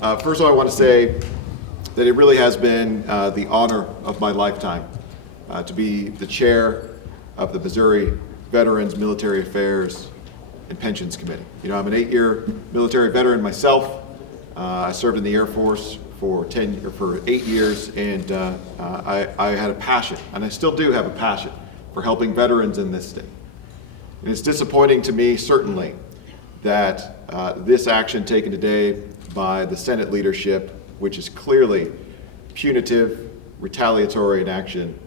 First of all, I want to say that it really has been the honor of my lifetime to be the chair of the Missouri Veterans Military Affairs and Pensions Committee. You know, I'm an 8-year military veteran myself. I served in the Air Force for 8 years, and I had a passion, and I still do have a passion, for helping veterans in this state. And it's disappointing to me, certainly, that this action taken today by the Senate leadership, which is clearly punitive, retaliatory in action,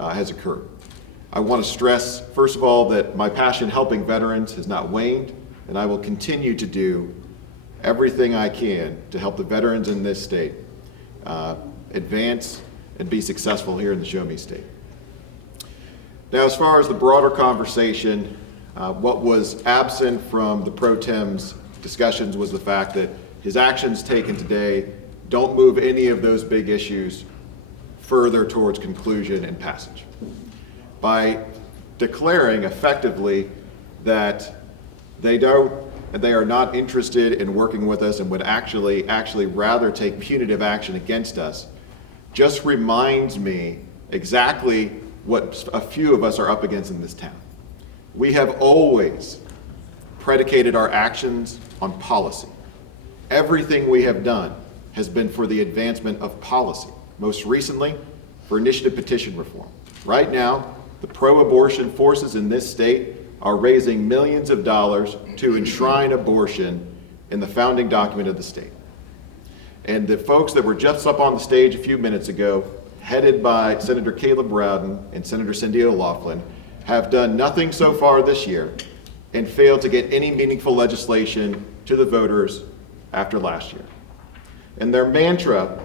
has occurred. I want to stress, first of all, that my passion helping veterans has not waned, and I will continue to do everything I can to help the veterans in this state advance and be successful here in the Show Me State. Now, as far as the broader conversation, what was absent from the pro tem's discussions was the fact that his actions taken today don't move any of those big issues further towards conclusion and passage. By declaring effectively that they are not interested in working with us and would actually rather take punitive action against us, just reminds me exactly what a few of us are up against in this town. We have always predicated our actions on policy. Everything we have done has been for the advancement of policy, most recently for initiative petition reform. Right now, the pro-abortion forces in this state are raising millions of dollars to enshrine abortion in the founding document of the state. And the folks that were just up on the stage a few minutes ago, headed by Senator Caleb Rowden and Senator Cindy O'Loughlin, have done nothing so far this year and failed to get any meaningful legislation to the voters after last year. And their mantra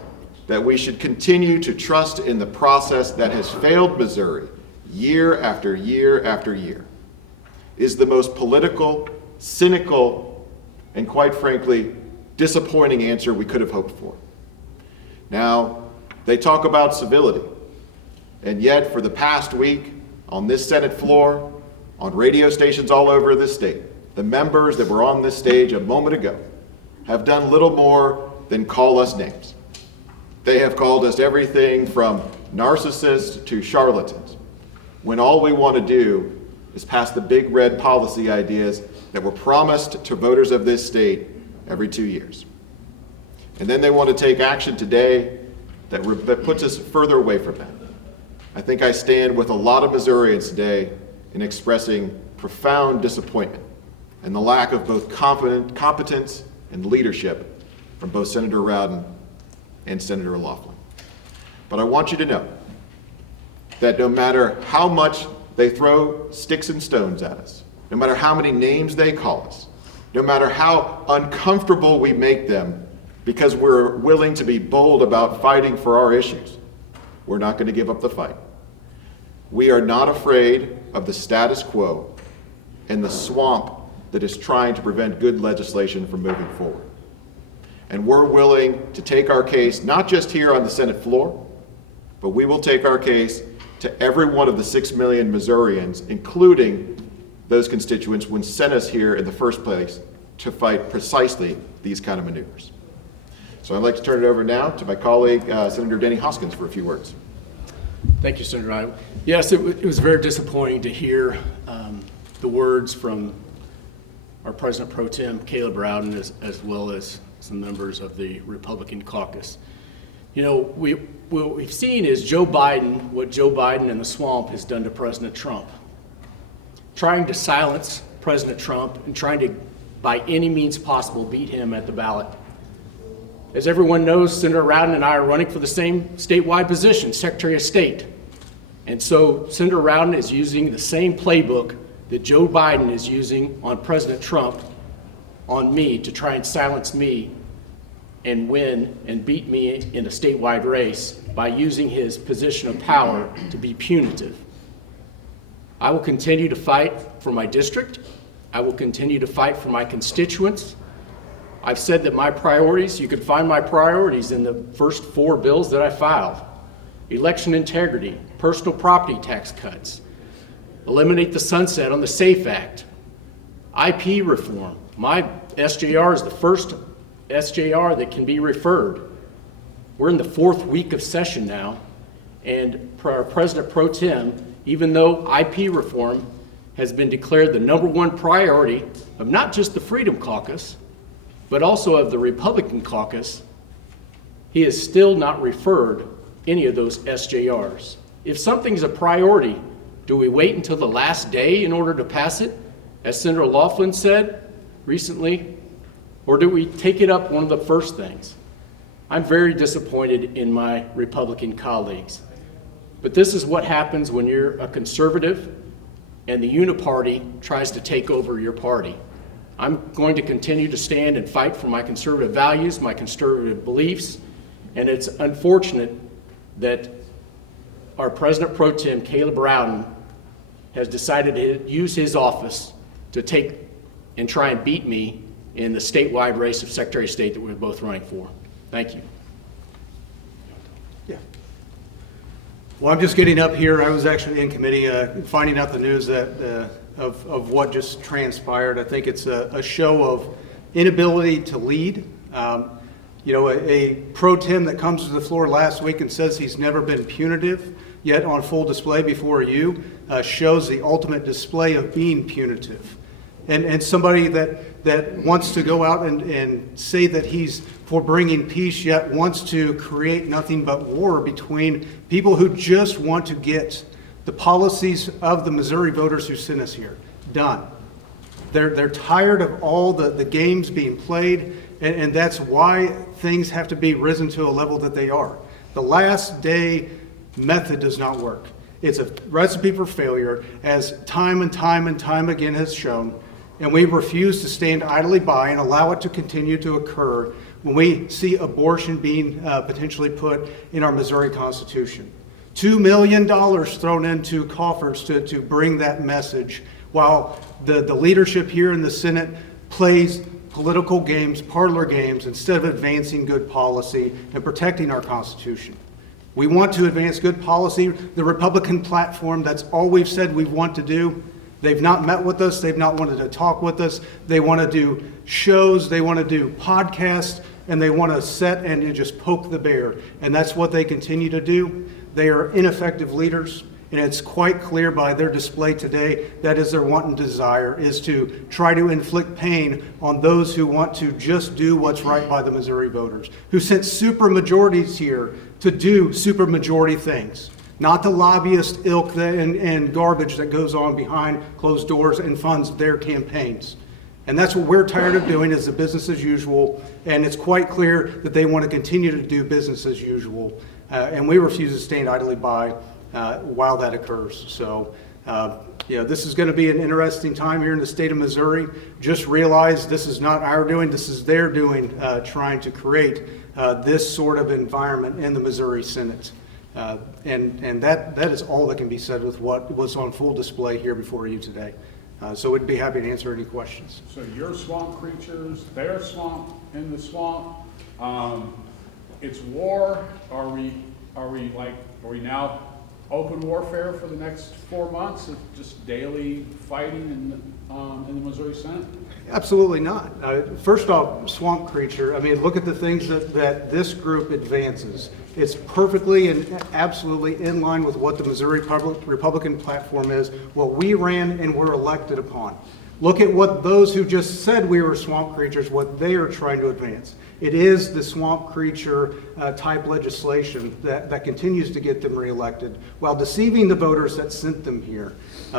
that we should continue to trust in the process that has failed Missouri year after year after year is the most political, cynical, and quite frankly, disappointing answer we could have hoped for. Now, they talk about civility, and yet for the past week, on this Senate floor, on radio stations all over this state, the members that were on this stage a moment ago have done little more than call us names. They have called us everything from narcissists to charlatans, when all we want to do is pass the big red policy ideas that were promised to voters of this state every 2 years. And then they want to take action today that puts us further away from that. I think I stand with a lot of Missourians today in expressing profound disappointment and the lack of both competence and leadership from both Senator Rowden and Senator O'Loughlin. But I want you to know that no matter how much they throw sticks and stones at us, no matter how many names they call us, no matter how uncomfortable we make them because we're willing to be bold about fighting for our issues, we're not going to give up the fight. We are not afraid of the status quo and the swamp that is trying to prevent good legislation from moving forward. And we're willing to take our case, not just here on the Senate floor, but we will take our case to every one of the 6 million Missourians, including those constituents who sent us here in the first place to fight precisely these kind of maneuvers. So I'd like to turn it over now to my colleague, Senator Denny Hoskins, for a few words. Thank you, Senator Ryan. Yes, it was very disappointing to hear the words from our President Pro Tem, Caleb Rowden, as well as some members of the Republican caucus. You know, what we've seen is what Joe Biden and the swamp has done to President Trump. Trying to silence President Trump and trying to, by any means possible, beat him at the ballot. As everyone knows, Senator Rowden and I are running for the same statewide position, Secretary of State. And so Senator Rowden is using the same playbook that Joe Biden is using on President Trump on me to try and silence me and win and beat me in a statewide race by using his position of power to be punitive. I will continue to fight for my district. I will continue to fight for my constituents. I've said that my priorities, you can find my priorities in the first 4 bills that I filed. Election integrity, personal property tax cuts, eliminate the sunset on the SAFE Act, IP reform. My SJR is the first SJR that can be referred. We're in the 4th week of session now, and our President Pro Tem, even though IP reform has been declared the #1 priority of not just the Freedom Caucus, but also of the Republican Caucus, he has still not referred any of those SJRs. If something's a priority, do we wait until the last day in order to pass it, as Senator Laughlin said recently, or do we take it up one of the first things? I'm very disappointed in my Republican colleagues, but this is what happens when you're a conservative and the uniparty tries to take over your party. I'm going to continue to stand and fight for my conservative values, my conservative beliefs, and it's unfortunate that our President Pro Tem, Caleb Rowden, has decided to use his office to take and try and beat me in the statewide race of Secretary of State that we're both running for. Thank you. Yeah. Well, I'm just getting up here. I was actually in committee finding out the news that of what just transpired. I think it's a show of inability to lead. You know, a pro tem that comes to the floor last week and says he's never been punitive, yet on full display before you, shows the ultimate display of being punitive. And somebody that wants to go out and say that he's for bringing peace, yet wants to create nothing but war between people who just want to get the policies of the Missouri voters who sent us here done. They're tired of all the games being played, and that's why things have to be risen to a level that they are. The last day method does not work. It's a recipe for failure, as time and time and time again has shown, and we refuse to stand idly by and allow it to continue to occur when we see abortion being potentially put in our Missouri Constitution. $2 million thrown into coffers to bring that message, while the leadership here in the Senate plays political games, parlor games, instead of advancing good policy and protecting our Constitution. We want to advance good policy. The Republican platform, that's all we've said we want to do. They've not met with us. They've not wanted to talk with us. They want to do shows. They want to do podcasts, and they want to set and just poke the bear. And that's what they continue to do. They are ineffective leaders, and it's quite clear by their display today that is their want and desire, is to try to inflict pain on those who want to just do what's right by the Missouri voters, who sent supermajorities here to do supermajority things, not the lobbyist ilk and garbage that goes on behind closed doors and funds their campaigns. And that's what we're tired of doing, is the business as usual, and it's quite clear that they want to continue to do business as usual, and we refuse to stand idly by while that occurs. So, this is going to be an interesting time here in the state of Missouri. Just realize this is not our doing, this is their doing, trying to create this sort of environment in the Missouri Senate. And that is all that can be said with what was on full display here before you today. So we'd be happy to answer any questions. So you're swamp creatures, they're swamp in the swamp. It's war. Are we now open warfare for the next 4 months of just daily fighting in the Missouri Senate? Absolutely not. First off, swamp creature, I mean, look at the things that this group advances. It's perfectly and absolutely in line with what the Missouri Republican platform is, what we ran and were elected upon. Look at what those who just said we were swamp creatures, what they are trying to advance. It is the swamp creature type legislation that continues to get them reelected while deceiving the voters that sent them here.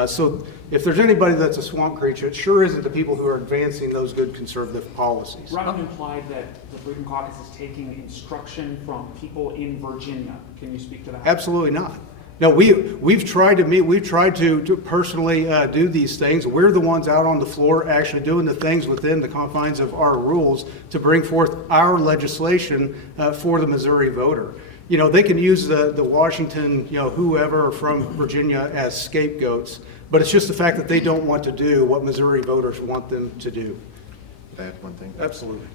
So if there's anybody that's a swamp creature, it sure isn't the people who are advancing those good conservative policies. Ryan implied that the Freedom Caucus is taking instruction from people in Virginia. Can you speak to that? Absolutely not. No, we've tried to meet, we've tried to personally do these things. We're the ones out on the floor actually doing the things within the confines of our rules to bring forth our legislation for the Missouri voter. You know, they can use the Washington, whoever from Virginia as scapegoats, but it's just the fact that they don't want to do what Missouri voters want them to do. Can I add one thing? Absolutely.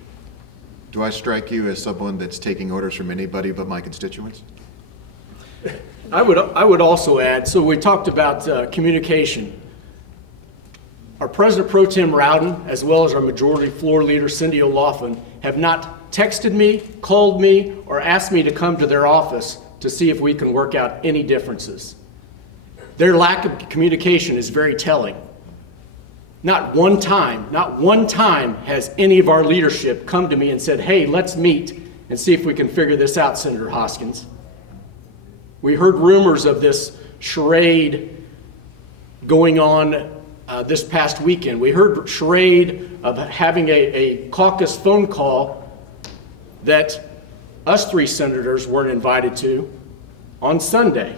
Do I strike you as someone that's taking orders from anybody but my constituents? I would also add, so we talked about communication. Our President Pro Tem Rowden, as well as our Majority Floor Leader Cindy O'Laughlin, have not texted me, called me, or asked me to come to their office to see if we can work out any differences. Their lack of communication is very telling. Not one time has any of our leadership come to me and said, hey, let's meet and see if we can figure this out, Senator Hoskins. We heard rumors of this charade going on this past weekend. We heard charade of having a caucus phone call that us 3 senators weren't invited to on Sunday,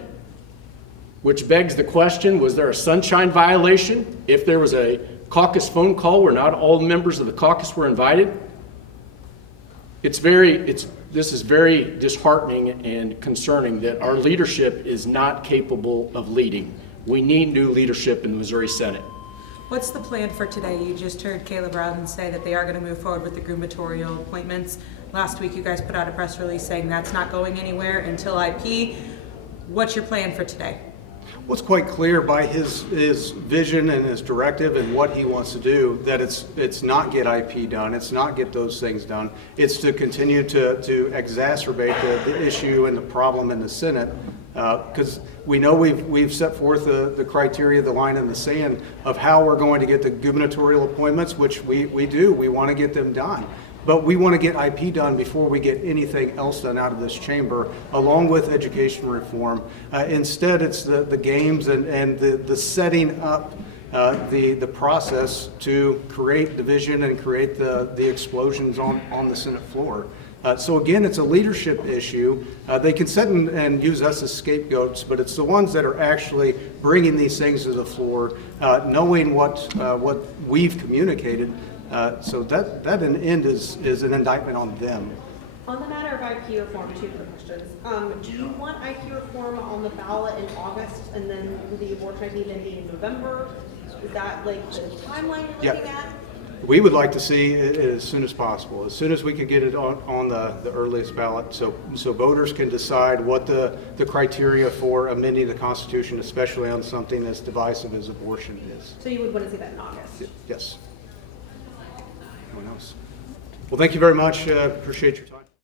which begs the question, was there a sunshine violation if there was a caucus phone call where not all members of the caucus were invited? This is very disheartening and concerning that our leadership is not capable of leading. We need new leadership in the Missouri Senate. What's the plan for today? You just heard Caleb Rowden say that they are going to move forward with the gubernatorial appointments. Last week you guys put out a press release saying that's not going anywhere until IP. What's your plan for today? What's quite clear by his vision and his directive and what he wants to do, that it's not get IP done, it's not get those things done, it's to continue to exacerbate the issue and the problem in the Senate, because we know we've set forth the criteria, the line in the sand of how we're going to get the gubernatorial appointments, which we do. We want to get them done. But we want to get IP done before we get anything else done out of this chamber, along with education reform. Instead, it's the games and the setting up the process to create division and create the explosions on the Senate floor. So again, it's a leadership issue. They can sit and use us as scapegoats, but it's the ones that are actually bringing these things to the floor, knowing what we've communicated. So that in the end is an indictment on them. On the matter of IP reform, 2 quick questions. Do you want IP reform on the ballot in August and then the abortion IP then be in November? Is that like the timeline you're looking at? We would like to see it as soon as possible, as soon as we could get it on the earliest ballot, so voters can decide what the criteria for amending the Constitution, especially on something as divisive as abortion, is. So you would want to see that in August? Yes. Anyone else? Well, thank you very much. Appreciate your time.